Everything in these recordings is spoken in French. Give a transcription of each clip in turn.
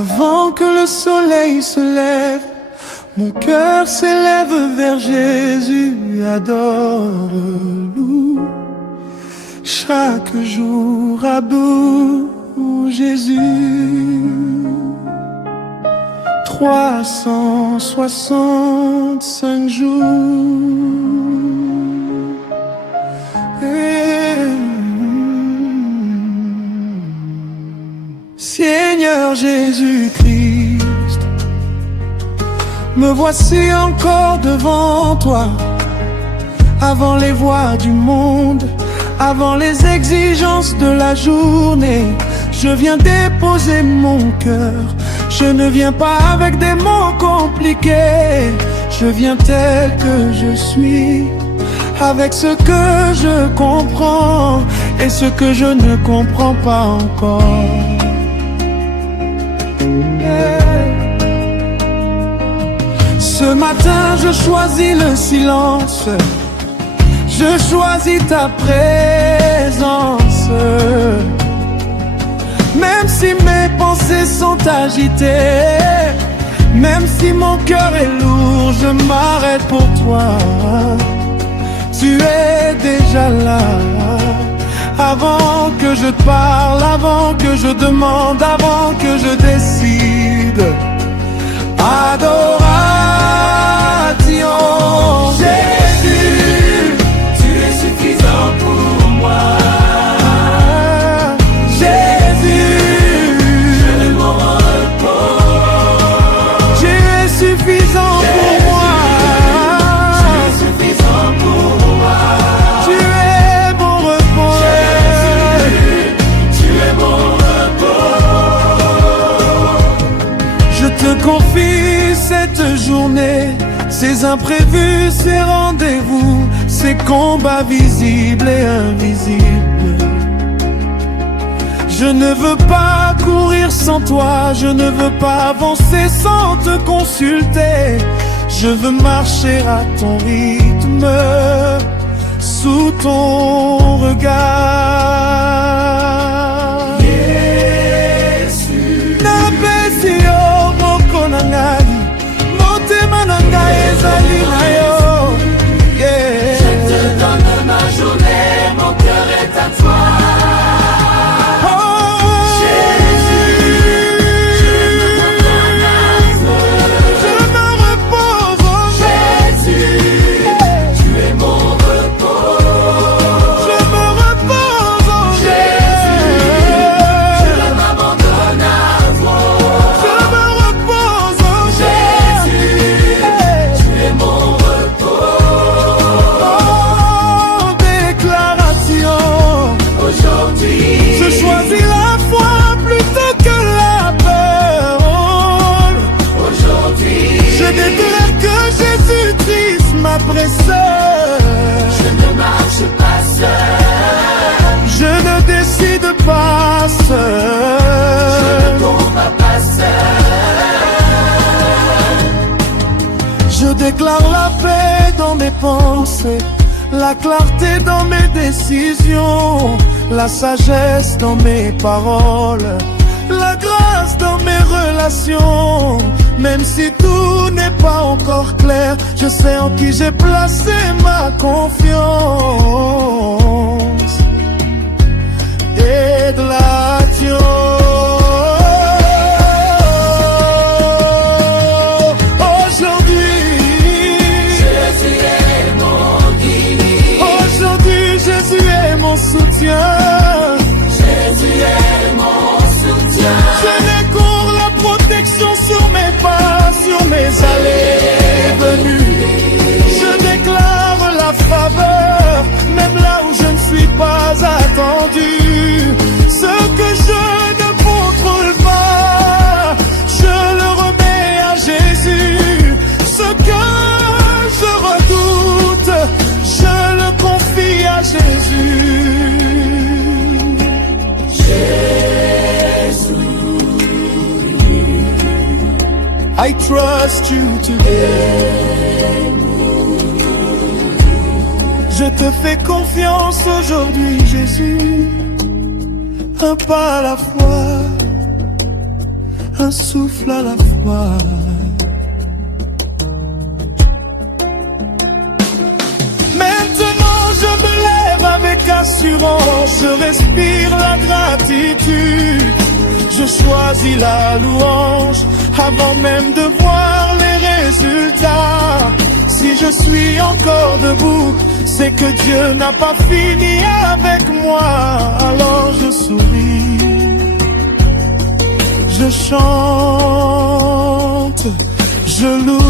Avant que le soleil se lève, mon cœur s'élève vers Jésus, adore-le. Chaque jour adore Jésus. 365 jours. Seigneur Jésus-Christ, me voici encore devant toi. Avant les voix du monde, avant les exigences de la journée, je viens déposer mon cœur. Je ne viens pas avec des mots compliqués, je viens tel que je suis, avec ce que je comprends et ce que je ne comprends pas encore. Ce matin je choisis le silence, je choisis ta présence. Même si mes pensées sont agitées, même si mon cœur est lourd, je m'arrête pour toi. Tu es déjà là. Avant que je te parle, avant que je demande, avant que je décide. Adoration. Jésus, tu es suffisant pour moi. Jésus, je veux mon repos. Tu es suffisant pour moi. Tu es suffisant pour moi. Tu es mon repos. Jésus, tu es mon repos. Je te confie cette journée, ces imprévus, ces rendez-vous, ces combats visibles et invisibles. Je ne veux pas courir sans toi, je ne veux pas avancer sans te consulter. Je veux marcher à ton rythme, sous ton regard. Yesu, napesio moko na ngai, motema na ngai ezali na yo. Yeah. Je te donne ma journée, mon cœur est à toi. Je ne marche pas seul, je ne décide pas seul, je ne combats pas seul. Je déclare la paix dans mes pensées, la clarté dans mes décisions, la sagesse dans mes paroles, la grâce dans mes relations. Même si tout n'est pas encore clair, je sais en qui j'ai placé ma confiance. Et de l'action. Aujourd'hui, Jésus est mon guide. Aujourd'hui, Jésus est mon soutien. Jésus est mon soutien. Je découvre la protection sur mes pas, sur mes allées et venues. Je déclare la faveur, même là où je ne suis pas attendu. Ce que je ne contrôle pas, je le remets à Jésus. Ce que je redoute, je le confie à Jésus. I trust you today. Je te fais confiance aujourd'hui, Jésus. Un pas à la fois, un souffle à la fois. Maintenant je me lève avec assurance, je respire la gratitude. Je choisis la louange avant même de voir les résultats. Si je suis encore debout, c'est que Dieu n'a pas fini avec moi. Alors je souris, je chante, je loue.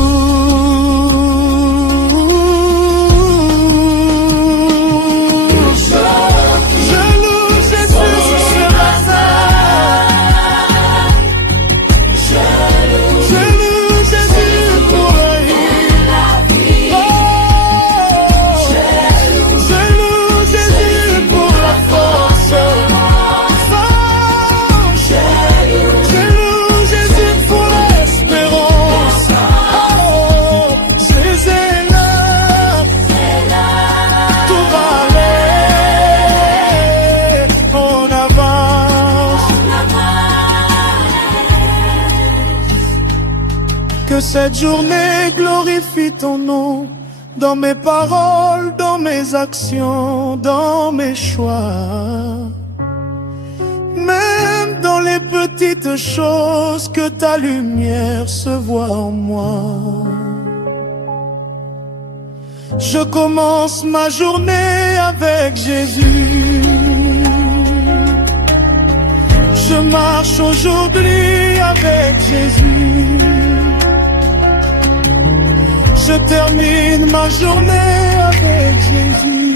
Que cette journée glorifie ton nom, dans mes paroles, dans mes actions, dans mes choix. Même dans les petites choses, que ta lumière se voit en moi. Je commence ma journée avec Jésus. Je marche aujourd'hui avec Jésus. Je termine ma journée avec Jésus.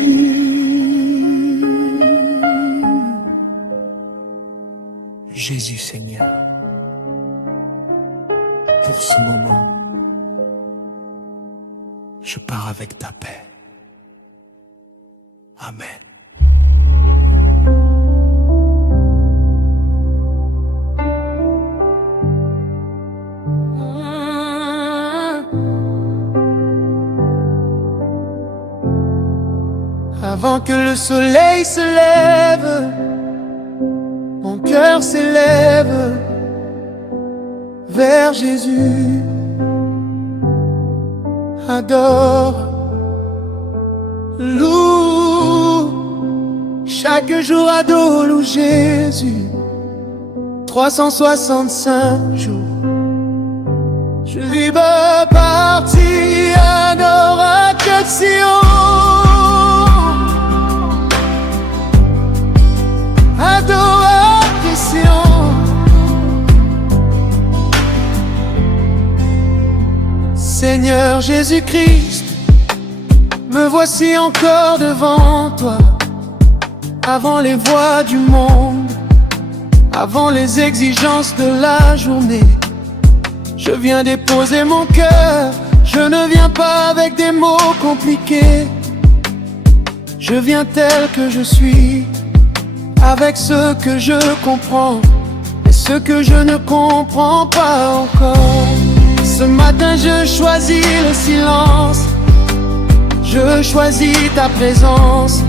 Jésus Seigneur, pour ce moment, je pars avec ta paix. Amen. Avant que le soleil se lève, mon cœur s'élève vers Jésus. Adore, loue, chaque jour adore, loue Jésus. 365 jours, je libre partie, adoration. Adoration. Seigneur Jésus-Christ, me voici encore devant toi. Avant les voix du monde, avant les exigences de la journée, je viens déposer mon cœur. Je ne viens pas avec des mots compliqués, je viens tel que je suis, avec ce que je comprends et ce que je ne comprends pas encore. Ce matin je choisis le silence, je choisis ta présence.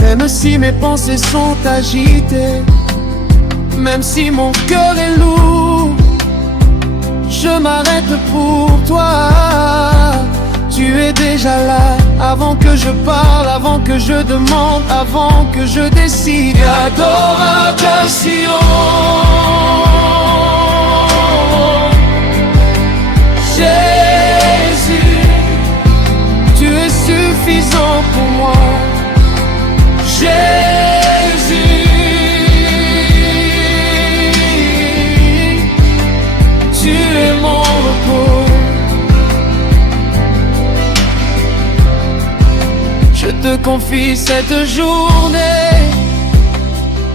Même si mes pensées sont agitées, même si mon cœur est lourd, je m'arrête pour toi. Tu es déjà là, avant que je parle, avant que je demande, avant que je décide. Adoration. Jésus, tu es suffisant pour moi. Jésus, tu es mon repos. Je te confie cette journée,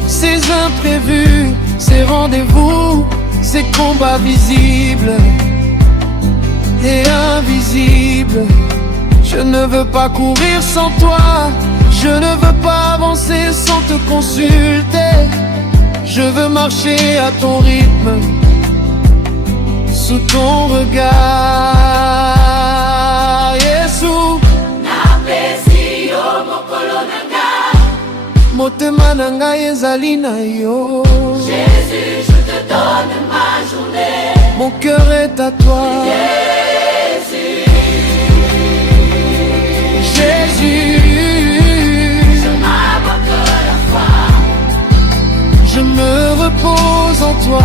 ces imprévus, ces rendez-vous, ces combats visibles et invisibles. Je ne veux pas courir sans toi, je ne veux pas avancer sans te consulter. Je veux marcher à ton rythme, sous ton regard. Yesu, motema na ngai ezali na yo. Jésus, je te donne donne ma journée. Mon cœur est à toi. Jésus, Jésus, je m'abandonne à la foi. je me repose en toi.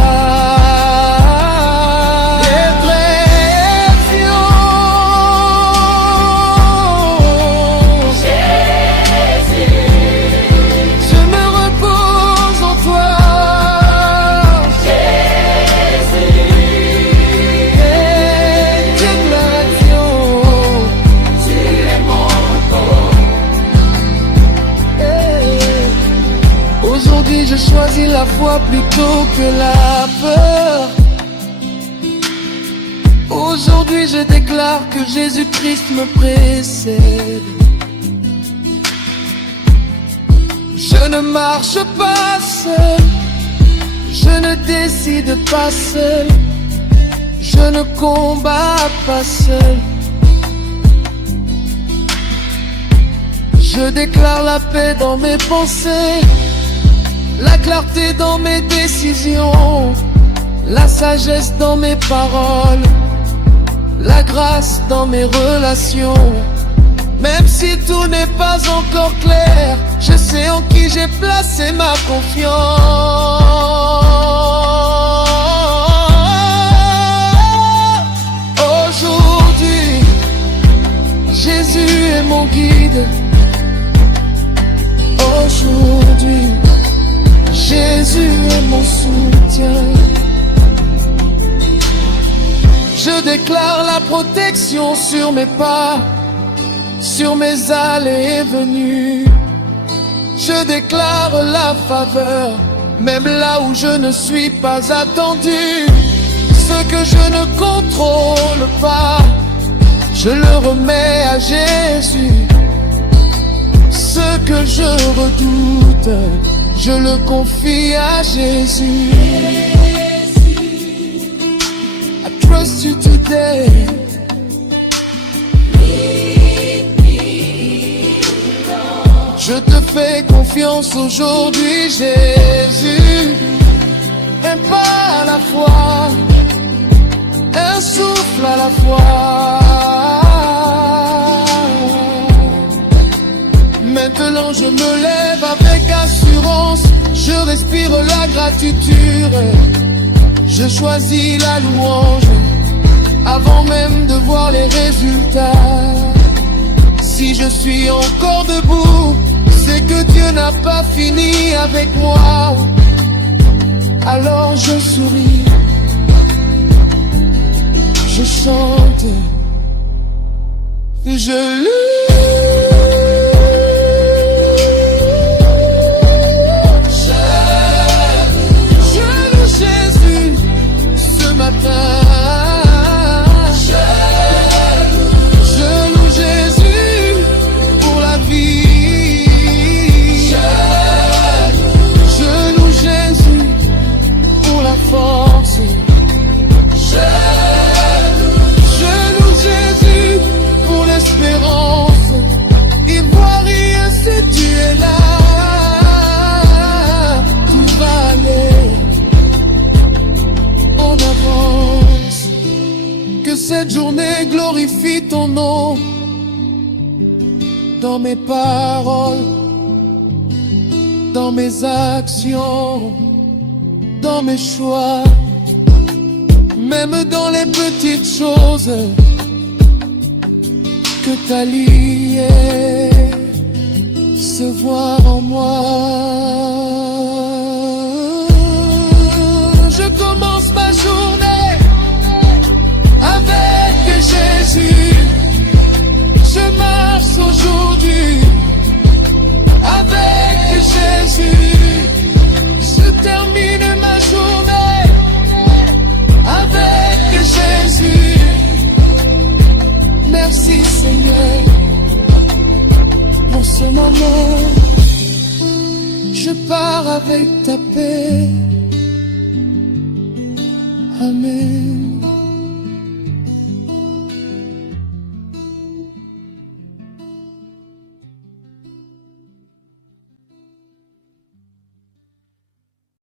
Aujourd'hui je choisis la foi plutôt que la peur. Aujourd'hui je déclare que Jésus-Christ me précède. Je ne marche pas seul, je ne décide pas seul, je ne combats pas seul. Je déclare la paix dans mes pensées, la clarté dans mes décisions, la sagesse dans mes paroles, la grâce dans mes relations. Même si tout n'est pas encore clair, je sais en qui j'ai placé ma confiance. Aujourd'hui, Jésus est mon guide. Aujourd'hui, Jésus est mon soutien. Je déclare la protection sur mes pas, sur mes allées et venues. Je déclare la faveur, même là où je ne suis pas attendu. Ce que je ne contrôle pas, je le remets à Jésus. Ce que je redoute, je le confie à Jésus. I trust you today. Je te fais confiance aujourd'hui, Jésus. Un pas à la fois, un souffle à la fois. Maintenant je me lève avec assurance, je respire la gratitude, je choisis la louange avant même de voir les résultats. Si je suis encore debout, c'est que Dieu n'a pas fini avec moi. Alors je souris, je chante, je loue. Cette journée glorifie ton nom dans mes paroles, dans mes actions, dans mes choix, même dans les petites choses que t'as liées, se voir en moi. Je commence ma journée avec Jésus, je marche aujourd'hui avec Jésus, je termine ma journée avec Jésus. Merci Seigneur pour ce moment, je pars avec ta paix. Amen.